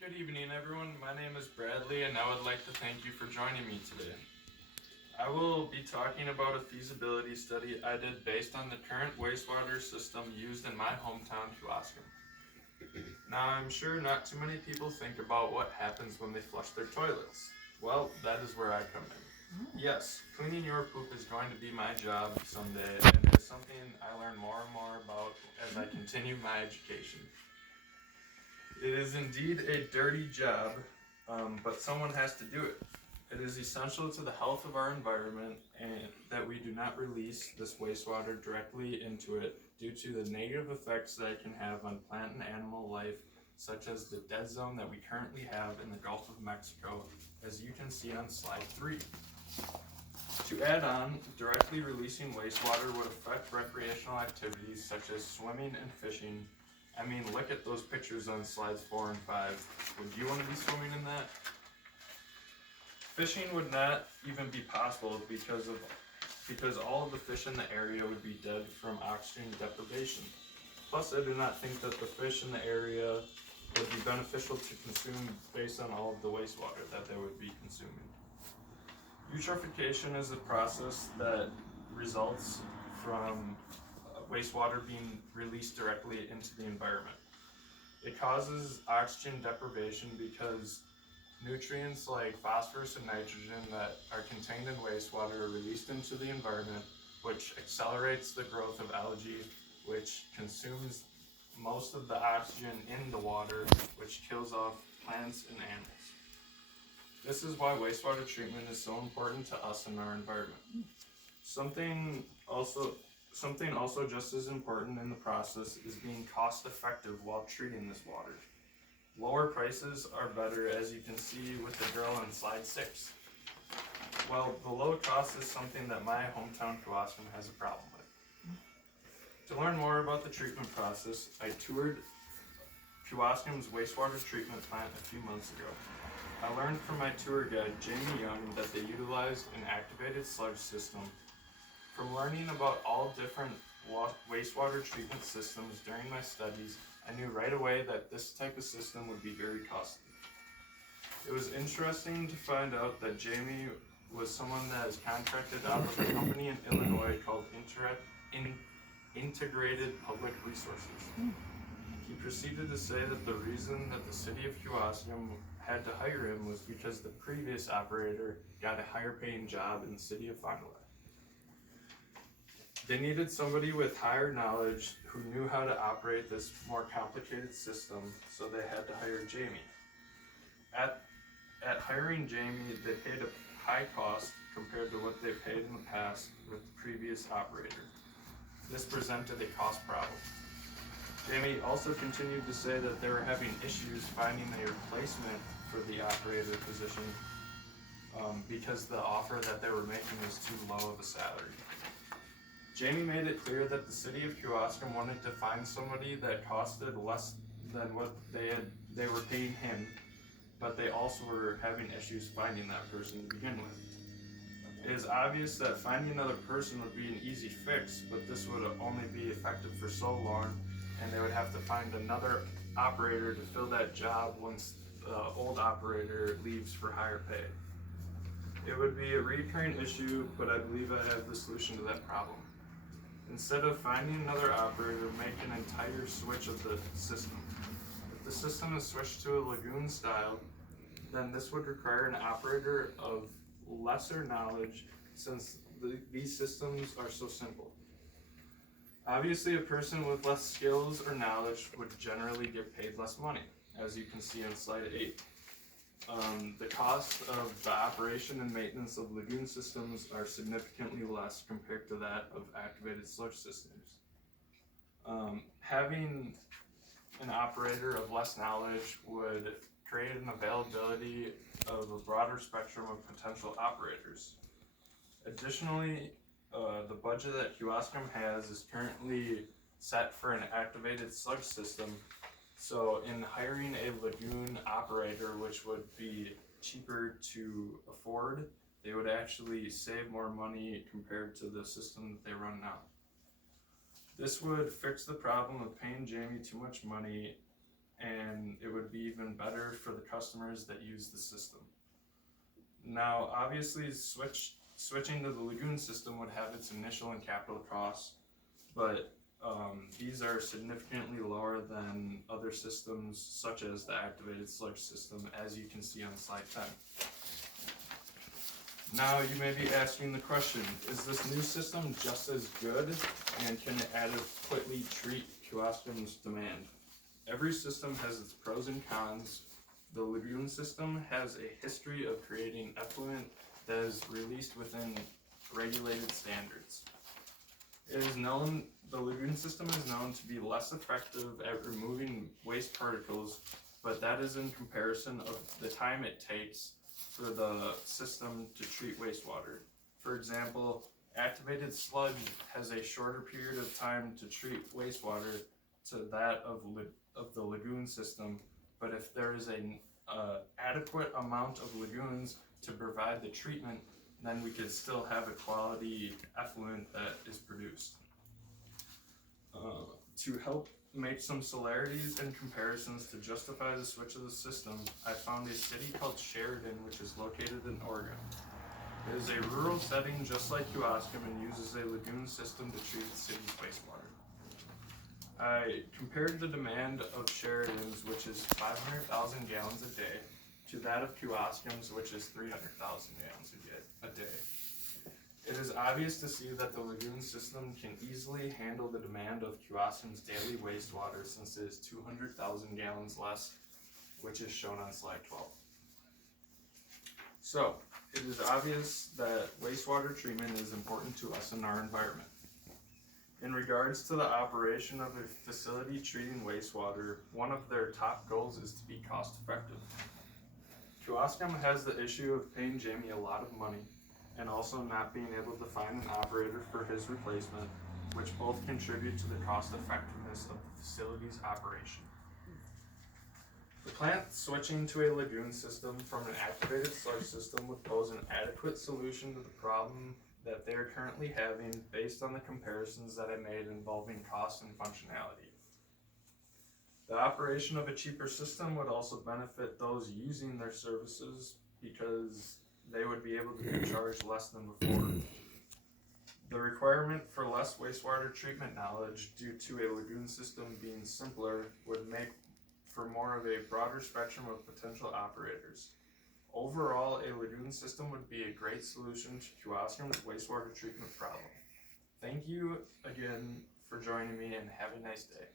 Good evening, everyone. My name is Bradley, and I would like to thank you for joining me today. I will be talking about a feasibility study I did based on the current wastewater system used in my hometown, Kewaskum. Now, I'm sure not too many people think about what happens when they flush their toilets. Well, that is where I come in. Yes, cleaning your poop is going to be my job someday, and it is something I learn more and more about as I continue my education. It is indeed a dirty job, but someone has to do it. It is essential to the health of our environment and that we do not release this wastewater directly into it due to the negative effects that it can have on plant and animal life, such as the dead zone that we currently have in the Gulf of Mexico, as you can see on slide 3. To add on, directly releasing wastewater would affect recreational activities such as swimming and fishing. I mean, look at those pictures on slides 4 and 5. Would you want to be swimming in that? Fishing would not even be possible because all of the fish in the area would be dead from oxygen deprivation. Plus, I do not think that the fish in the area would be beneficial to consume based on all of the wastewater that they would be consuming. Eutrophication is a process that results from wastewater being released directly into the environment. It causes oxygen deprivation because nutrients like phosphorus and nitrogen that are contained in wastewater are released into the environment, which accelerates the growth of algae, which consumes most of the oxygen in the water, which kills off plants and animals. This is why wastewater treatment is so important to us and our environment. Something also just as important in the process is being cost effective while treating this water. Lower prices are better, as you can see with the girl on slide 6. Well, the low cost is something that my hometown Kewaskum has a problem with. To learn more about the treatment process, I toured Kewaskum's wastewater treatment plant a few months ago. I learned from my tour guide, Jamie Young, that they utilized an activated sludge system. From learning about all different wastewater treatment systems during my studies, I knew right away that this type of system would be very costly. It was interesting to find out that Jamie was someone that is contracted out of a company in Illinois called Integrated Public Resources. He proceeded to say that the reason that the city of Kewaskum had to hire him was because the previous operator got a higher paying job in the city of Fond du Lac. They needed somebody with higher knowledge who knew how to operate this more complicated system, so they had to hire Jamie. At hiring Jamie, they paid a high cost compared to what they paid in the past with the previous operator. This presented a cost problem. Jamie also continued to say that they were having issues finding a replacement for the operator position because the offer that they were making was too low of a salary. Jamie made it clear that the city of Kewaskum wanted to find somebody that costed less than what they were paying him, but they also were having issues finding that person to begin with. It is obvious that finding another person would be an easy fix, but this would only be effective for so long, and they would have to find another operator to fill that job once the old operator leaves for higher pay. It would be a recurring issue, but I believe I have the solution to that problem. Instead of finding another operator, make an entire switch of the system. If the system is switched to a lagoon style, then this would require an operator of lesser knowledge since these systems are so simple. Obviously, a person with less skills or knowledge would generally get paid less money, as you can see on slide 8. The cost of the operation and maintenance of lagoon systems are significantly less compared to that of activated sludge systems. Having an operator of less knowledge would create an availability of a broader spectrum of potential operators. Additionally, the budget that Kewaskum has is currently set for an activated sludge system. So in hiring a lagoon operator, which would be cheaper to afford, they would actually save more money compared to the system that they run now. This would fix the problem of paying Jamie too much money and it would be even better for the customers that use the system. Now, obviously, switching to the lagoon system would have its initial and capital costs, but these are significantly lower than other systems, such as the activated sludge system, as you can see on slide 10. Now, you may be asking the question, is this new system just as good, and can it adequately treat Kewaskum's demand? Every system has its pros and cons. The lagoon system has a history of creating effluent that is released within regulated standards. The lagoon system is known to be less effective at removing waste particles, but that is in comparison of the time it takes for the system to treat wastewater. For example, activated sludge has a shorter period of time to treat wastewater to that of the lagoon system, but if there is an adequate amount of lagoons to provide the treatment, then we could still have a quality effluent that is produced. To help make some similarities and comparisons to justify the switch of the system, I found a city called Sheridan, which is located in Oregon. It is a rural setting just like Kewaskum and uses a lagoon system to treat the city's wastewater. I compared the demand of Sheridan's, which is 500,000 gallons a day, to that of Kewaskum's, which is 300,000 gallons a day. It is obvious to see that the lagoon system can easily handle the demand of Kewaskum's daily wastewater, since it is 200,000 gallons less, which is shown on slide 12. So, it is obvious that wastewater treatment is important to us in our environment. In regards to the operation of a facility treating wastewater, one of their top goals is to be cost effective. Kewaskum has the issue of paying Jamie a lot of money and also not being able to find an operator for his replacement, which both contribute to the cost effectiveness of the facility's operation. The plant switching to a lagoon system from an activated sludge system would pose an adequate solution to the problem that they are currently having based on the comparisons that I made involving cost and functionality. The operation of a cheaper system would also benefit those using their services because they would be able to be charged less than before. The requirement for less wastewater treatment knowledge due to a lagoon system being simpler would make for more of a broader spectrum of potential operators. Overall, a lagoon system would be a great solution to Kewaskum's wastewater treatment problem. Thank you again for joining me, and have a nice day.